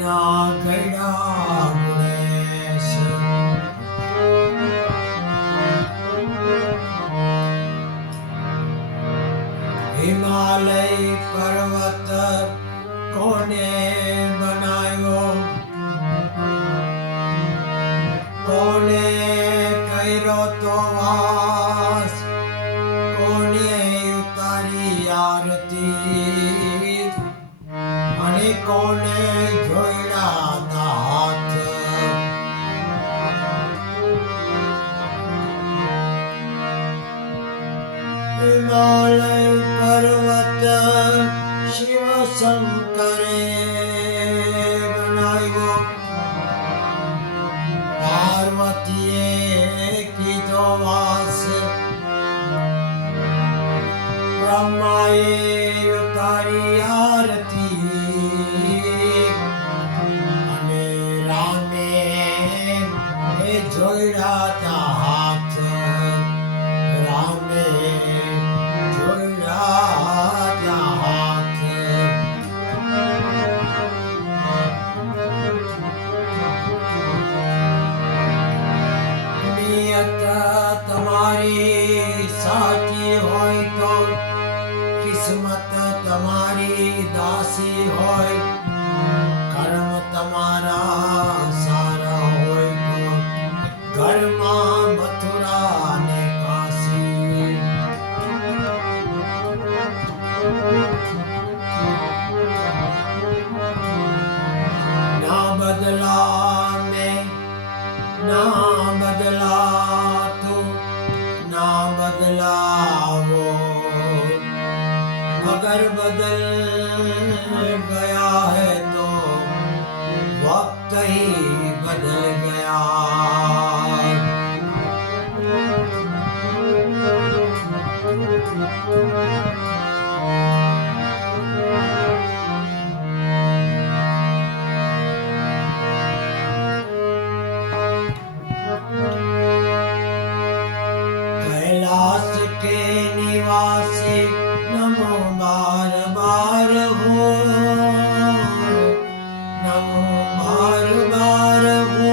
ના ગળ્યા ગુણેશ હિમાલય પર્વત કોને બનાવ્યો કોને કર્યો તો વાસ કોને ઉતારી આરતી અને કોને જોડ્યા હાથ હિમાલય પર્વત શિવ શંકરે બનાવ્યો પાર્વતીએ કીધો વાસ બ્રહ્માએ ઉતારી આરતી અને રામે જોડ્યા હાથ રામે જોડ્યા હાથ નિયત તમારી સાચી હોય તો કિસ્મત તમારી દાસી હોય કર્મ તમારા સારા હોય તો ઘરમાં મથુરા ને કાશી ના બદલા મેં ના બદલા તો ના બદલાવો अगर बदल गया है तो वक्त ही बदल गया कैलाश के निवासी नमो बार बार हो नमो बार बार हो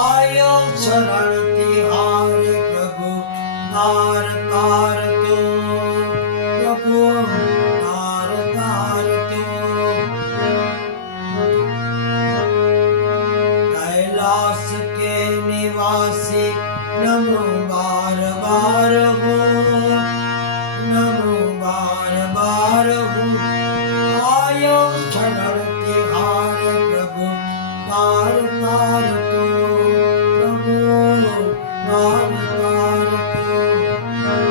आयो शरण तिहार प्रभु तार तार तो प्रभु तार तार तो कैलाश के निवासी नमो बार बार हो नमो बार बार हो आयो शरण तिहार प्रभु तार तार तो प्रभु तार तार तो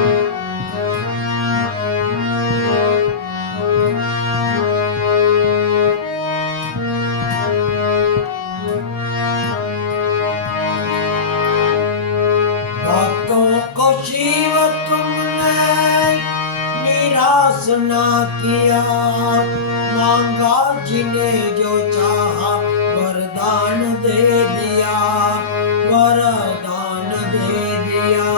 भक्तों को शिव तुमने निराश ना किया मांगा जिन्हें जो चाहा वरदान दे दिया वरदान दे दिया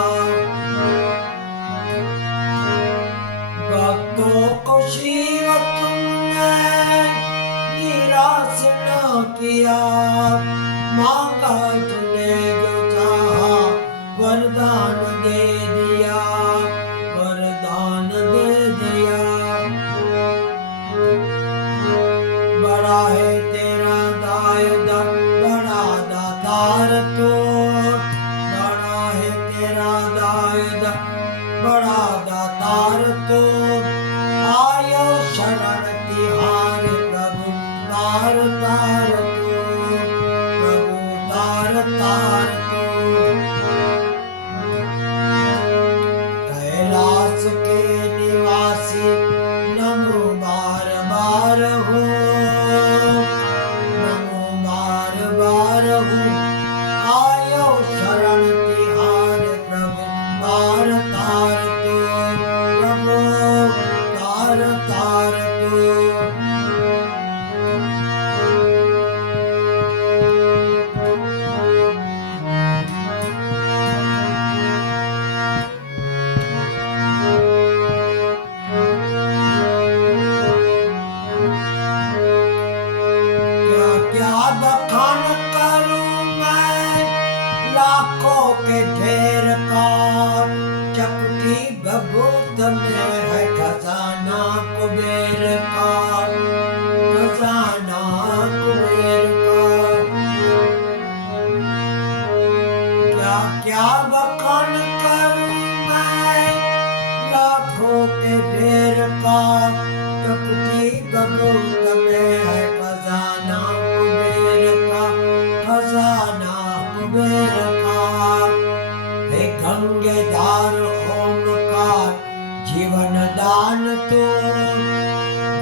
भक्तों को शिव तुमने निराश ना किया मांगा जिन्हें जो चाहा वरदान दे दिया वरदान दे दिया बड़ा है तेरा दायदा बड़ा दातार तो बड़ा है तेरा दायदा बड़ा दातार तो आयो शरण तिहार प्रभु तार तार तो प्रभु तार तार तो कैलाश के निवासी नमो बार बार हो नमो बार बार हो आयो शरण तिहार प्रभु तार तार तो प्रभु तार तार तो बखान करूं मैं लाखों के ढेर का। चपटी बबूत में है खजाना कुबेर का, खजाना कुबेर का। क्या क्या बखान करूं मैं लाखों के ढेर का। चपटी बबूत में है खजाना कुबेर का, खजाना कुबेर का। हे गंगेधार ओमकार जीवन दान तू,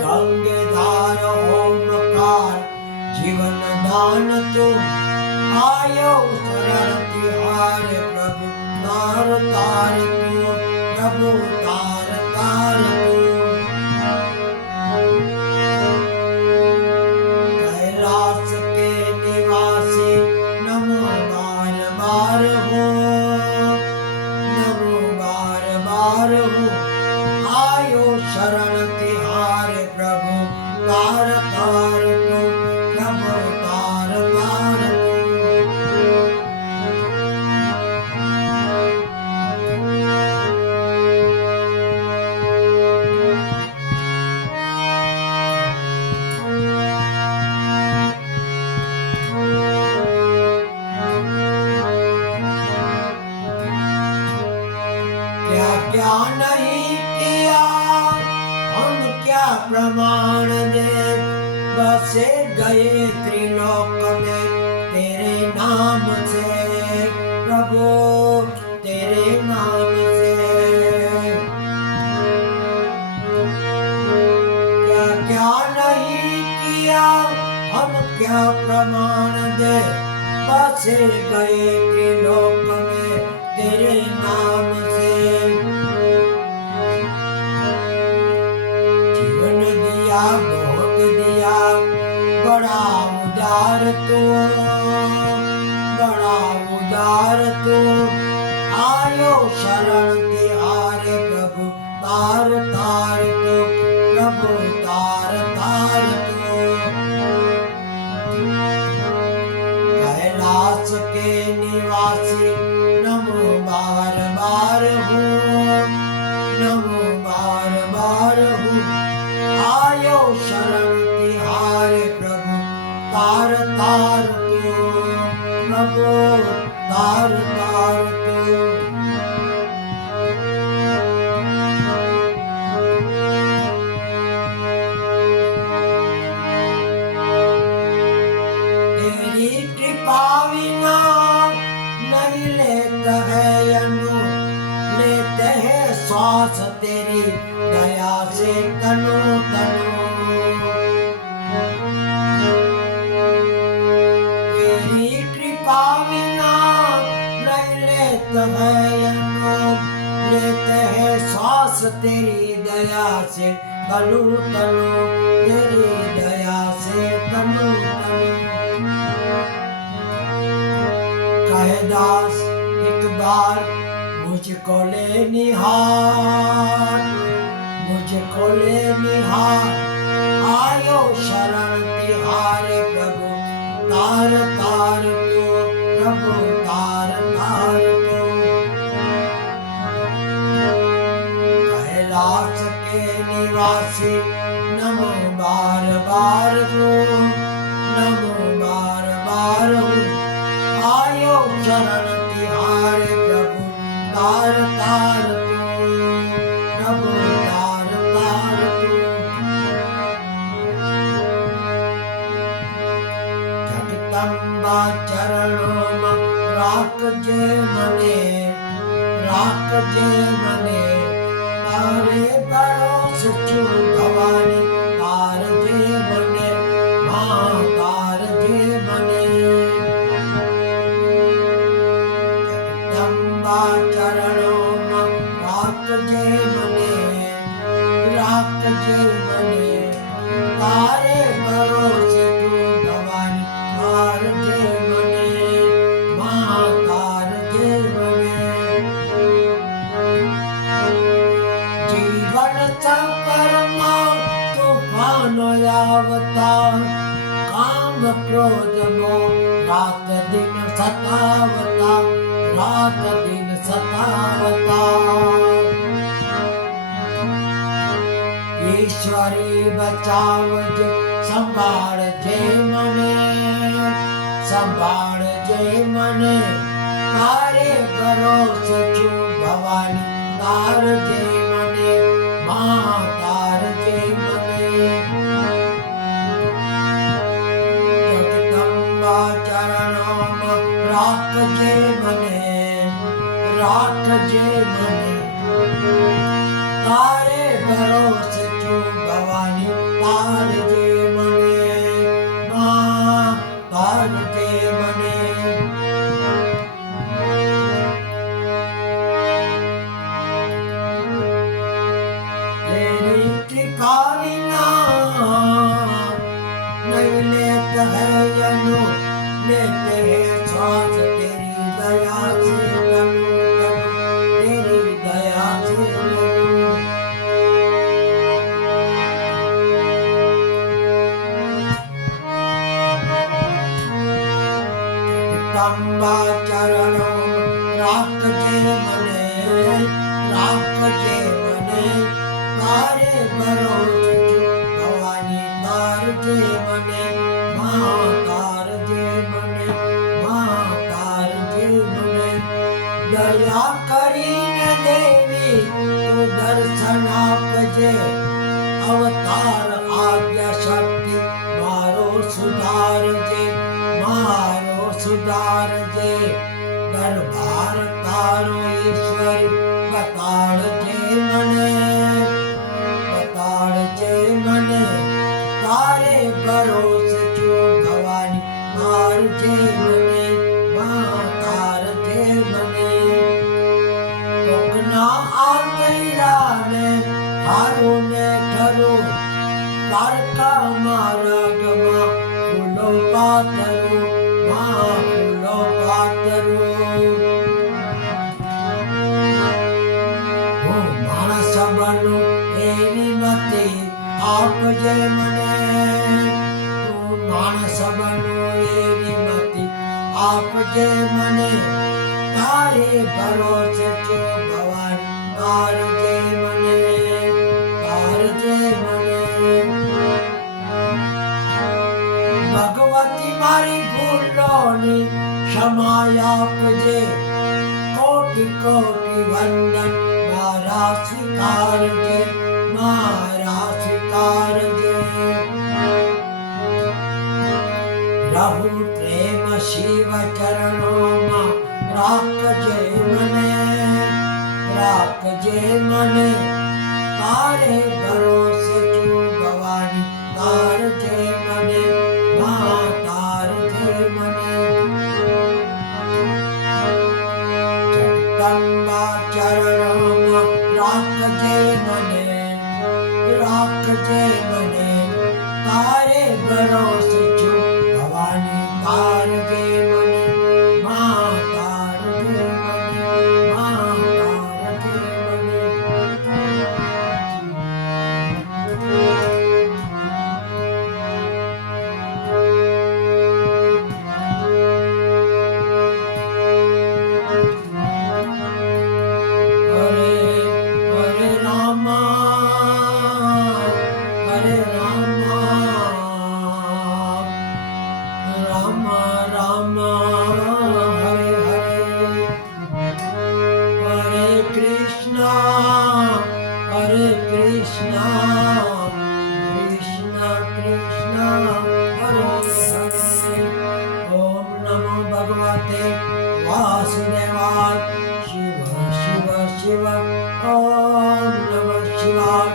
गंगेधार ओमकार जीवन दान तू। आयो शरण तिहारे प्रभु तार तार तू, प्रभु तार तार तू। कैलाश के निवासी नमो बार बार हो, नमो बार बार हो। आयो शरण तिहारे प्रभु तार तार तू, प्रभु तार तार तू। क्या क्या नहीं किया हम क्या प्रमाण दे। बसे गए त्रिलोक में तेरे नाम से प्रभु, तेरे नाम से। क्या क्या नहीं किया हम क्या प्रमाण दे। बसे गए त्रिलोक में तेरे नाम से। जीवन दिया बहुत दिया बड़ा उदार तू, बड़ा उदार तू। आयो शरण तिहारे प्रभु तार तार तू, प्रभु तार तार तू। कैलाश के निवासी नमो बार बार हो, नमो बार बार हो। आयो शरण तिहारे प्रभु तार तार तू, प्रभु तार तार तू। तेरी कृपा विना नहीं लेता है अनु, लेते हैं श्वास तेरी दया से तनु तनु। तेरी कृपा विना नहीं लेता है अनु, लेते हैं श्वास तेरी दया से तनु तनु, तेरी दया से तनु तनु। कहे दास एक बार मुझको ले निहार, मुझको ले निहार। आयो शरण तिहारे प्रभु तार तार तू, प्रभु तार तार तू। कैलाश के निवासी नमो बार बार हो, नमो बार बार हो। आयो शरण तिहारे प्रभु तार तार तू, प्रभु तार तार तू। जगदम्बा चरणों में राखजे मने, राखजे मने। तारे भरोस छू भवानी तारजे मने, मां तारजे मने। जगदम्बा चरणों में राखजे मने, राखजे मने। तारे भरोस छू भवानी तारजे मने, मां तारजे मने। जीवन सफर मां तू क्रोध मोह रात दिन सतावता, रात दिन सतावता। ईश्वरी बचावजे संभाळजे मने, संभाळजे मने तारे भरोसे छू भवानी तारजे मने, मां तारजे मने। जगदंबा चरणों में राखजे मने, राखजे मने तारे भरोसे छू भवानी तारजे मने, मां तारजे मने। तेरी त्रिकालिना नहीं लेता है यनु, लेते हैं श्वास तेरी दया से तनु तनु, तेरी दया से तनु। जगदंबा चरणों राखजे मने, राखजे मने तारे भरोसे छू भवानी तारजे मने, मां तारजे मने, मां तारजे मने। दया करीने देवी तू दर्शन आपजे, अवतार आज्ञा शक्ति मारो सुधारजे, मारो सुधारजे। दरबार तारो ईश्वरी बताड़जे मने, बताड़जे मने तारे भरोसे छू भवानी तारजे मने, मां तारजे मने। टोकना आंधेरा में हारू ने ठरू, तारका मार्ग में फूलो पातरू, मां फूलो पातरू। હું માણસ બનું એવી મતિ આપજે મને, હું માણસ બનું એવી મતિ આપજે મને તારે ભરોસે છું ભવાની તારજે મને, તારજે મને। ભગવતી મારી ભૂલોની ક્ષમા આપજે, कोटि कोटि वंदन मारा स्वीकारजे, मारा स्वीकारजे। रहु प्रेम शिव चरणों में राखजे मने, राखजे मने तारे भरोसे छू भवानी तारजे मने, मां तारजे मने। जगदंबा चरणों में राखजे मने, राखजे मने तारे भरोसे छू भवानी तारजे मने, मां तारजे मने, मां तारजे मने। हरे हरे रामा, हरे रामा, रामा रामा हरे हरे। हरे कृष्णा, हरे कृष्णा, कृष्णा कृष्णा हरे हरे। ओम नमो भगवते वासुदेवाय, शिव शिव शिव ओम नमः शिवाय,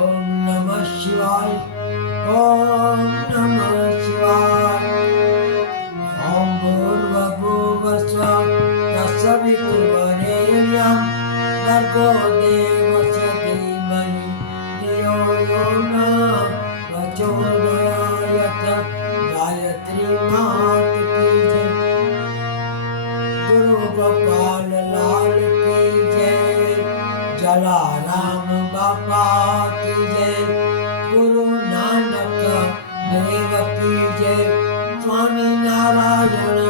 ओम नमः शिवाय, ओम नमः शिवाय। ओम भूर्भुवस्सुः तत्सवितुर्वरेण्यं भर्गो देवस्य धीमहि धियो यो नः प्रचोदयात्। गायत्री मात की जय, गुरु गोपाल लाल की जय, जलाराम बापा की जय, गुरु नानक देव की जय, स्वामी नारायण